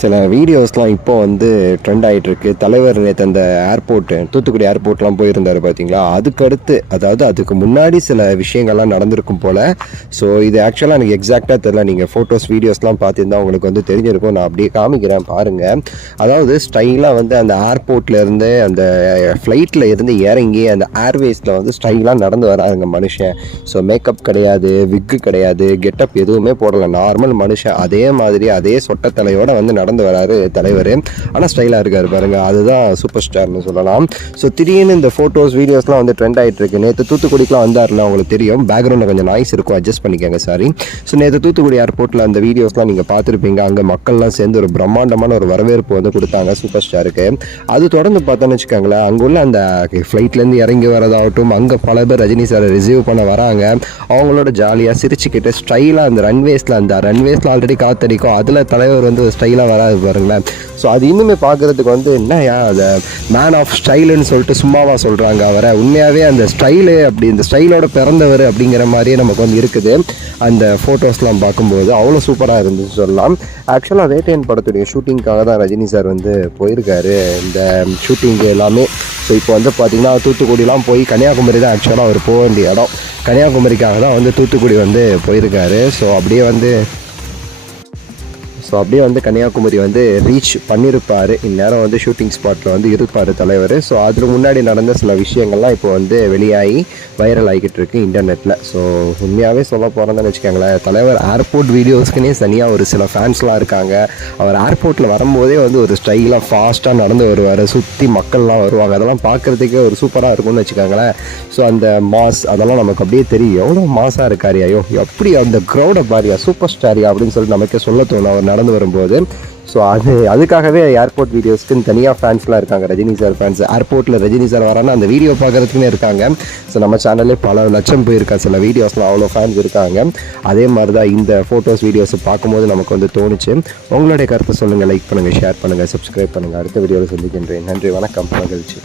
சில வீடியோஸ்லாம் இப்போ வந்து ட்ரெண்ட் ஆகிட்டுருக்கு. தலைவர் நேற்று அந்த ஏர்போர்ட்டு தூத்துக்குடி ஏர்போர்ட்லாம் போயிருந்தார் பார்த்தீங்களா? அதுக்கடுத்து அதாவது அதுக்கு முன்னாடி சில விஷயங்கள்லாம் நடந்திருக்கும் போல். ஸோ இது ஆக்சுவலாக எனக்கு எக்ஸாக்டாக தெரியல. நீங்கள் ஃபோட்டோஸ் வீடியோஸ்லாம் பார்த்துருந்தா உங்களுக்கு வந்து தெரிஞ்சிருக்கும். நான் அப்படியே காமிக்கிறேன் பாருங்கள். அதாவது ஸ்டைலாக வந்து அந்த ஏர்போர்ட்லேருந்து அந்த ஃப்ளைட்டில் இருந்து இறங்கி அந்த ஏர்வேஸில் வந்து ஸ்டைலாக நடந்து வராங்க மனுஷன். ஸோ மேக்கப் கிடையாது, விக்கு கிடையாது, கெட்டப் எதுவுமே போடலை, நார்மல் மனுஷன். அதே மாதிரி அதே சொட்ட தலையோட வந்து நடந்து வராரு தலைவர். ஆனால் ஸ்டைலாக இருக்கார் பாருங்கள். அதுதான் சூப்பர் ஸ்டார்னு சொல்லலாம். ஸோ திடீர்னு இந்த ஃபோட்டோஸ் வீடியோஸ்லாம் வந்து ட்ரெண்ட் ஆகிட்டு இருக்கு. நேற்று தூத்துக்குடிக்கெலாம் வந்தார்ல, உங்களுக்கு தெரியும். பேக்ரவுண்டில் கொஞ்சம் நாய்ஸ் இருக்கும், அட்ஜஸ்ட் பண்ணிக்கோங்க, சாரி. ஸோ நேற்று தூத்துக்குடி ஏர்போர்ட்டில் அந்த வீடியோஸ்லாம் நீங்கள் பார்த்துருப்பீங்க. அங்கே மக்கள்லாம் சேர்ந்து ஒரு பிரம்மாண்டமான ஒரு வரவேற்பு வந்து கொடுத்தாங்க சூப்பர் ஸ்டாருக்கு. அது தொடர்ந்து பார்த்தோன்னு வச்சுக்கோங்களேன், அங்கே உள்ள அந்த ஃப்ளைட்லேருந்து இறங்கி வரதாகட்டும், அங்கே பல பேர் ரஜினி சாரை ரிசீவ் பண்ண வராங்க. அவங்களோட ஜாலியாக சிரிச்சுக்கிட்டு ஸ்டைலாக அந்த ரன்வேஸில் ஆல்ரெடி காத்தடிக்கும், அதில் தலைவர் வந்து ஸ்டைலாக வராது பாருங்களேன். ஸோ அது இன்னுமே பார்க்குறதுக்கு வந்து என்னையா அதை மேன் ஆஃப் ஸ்டைலுன்னு சொல்லிட்டு சும்மாவா சொல்கிறாங்க அவரை? உண்மையாகவே அந்த ஸ்டைலு அப்படி இந்த ஸ்டைலோட பிறந்தவர் அப்படிங்கிற மாதிரியே நமக்கு வந்து இருக்குது. அந்த ஃபோட்டோஸ்லாம் பார்க்கும்போது அவ்வளோ சூப்பராக இருந்துச்சு சொல்லலாம். ஆக்சுவலாக வேட்டையன் படத்துடைய ஷூட்டிங்காக தான் ரஜினி சார் வந்து போயிருக்காரு, இந்த ஷூட்டிங்கு எல்லாமே. ஸோ இப்போ வந்து பார்த்திங்கன்னா தூத்துக்குடிலாம் போய் கன்னியாகுமரி தான் ஆக்சுவலாக அவர் போக வேண்டிய இடம். கன்னியாகுமரிக்காக தான் வந்து தூத்துக்குடி வந்து போயிருக்காரு. ஸோ அப்படியே வந்து கன்னியாகுமரி வந்து ரீச் பண்ணியிருப்பார். இந்நேரம் வந்து ஷூட்டிங் ஸ்பாட்டில் வந்து இருப்பார் தலைவர். ஸோ அதில் முன்னாடி நடந்த சில விஷயங்கள்லாம் இப்போ வந்து வெளியாகி வைரல் ஆகிக்கிட்டு இருக்குது இன்டர்நெட்டில். ஸோ உண்மையாகவே சொல்ல போகிறேன்னு வச்சுக்கோங்களேன், தலைவர் ஏர்போர்ட் வீடியோஸ்க்குனே தனியாக ஒரு சில ஃபேன்ஸ்லாம் இருக்காங்க. அவர் ஏர்போர்ட்டில் வரும்போதே வந்து ஒரு ஸ்டைலாக ஃபாஸ்ட்டாக நடந்து வருவார், சுற்றி மக்கள்லாம் வருவாங்க. அதெல்லாம் பார்க்குறதுக்கே ஒரு சூப்பராக இருக்கும்னு வச்சுக்கோங்களேன். ஸோ அந்த மாஸ் அதெல்லாம் நமக்கு அப்படியே தெரியும், எவ்வளோ மாஸாக இருக்கார், ஐயோ எப்படி அந்த க்ரௌடை பாரியா, சூப்பர் ஸ்டாரியா அப்படின்னு சொல்லிட்டு நமக்கே சொல்ல தோணும் அவர் நடந்து வரும்போது. ஸோ அதுக்காகவே ஏர்போர்ட் வீடியோஸ்க்குன்னு தனியாக ஃபேன்ஸ்லாம் இருக்காங்க, ரஜினி சார் ஃபேன்ஸ். ஏர்போர்ட்டில் ரஜினி சார் வரான்னா அந்த வீடியோ பார்க்குறதுக்குன்னே இருக்காங்க. ஸோ நம்ம சேனல்லே பல லட்சம் போயிருக்கா சில வீடியோஸ்லாம், அவ்வளோ ஃபேன்ஸ் இருக்காங்க. அதே மாதிரி தான் இந்த ஃபோட்டோஸ் வீடியோஸை பார்க்கும்போது நமக்கு வந்து தோணுச்சு. உங்களுடைய கருத்தை சொல்லுங்கள், லைக் பண்ணுங்கள், ஷேர் பண்ணுங்கள், சப்ஸ்கிரைப் பண்ணுங்கள். அடுத்த வீடியோவில் சந்திக்கின்றேன். நன்றி, வணக்கம், மகிழ்ச்சி.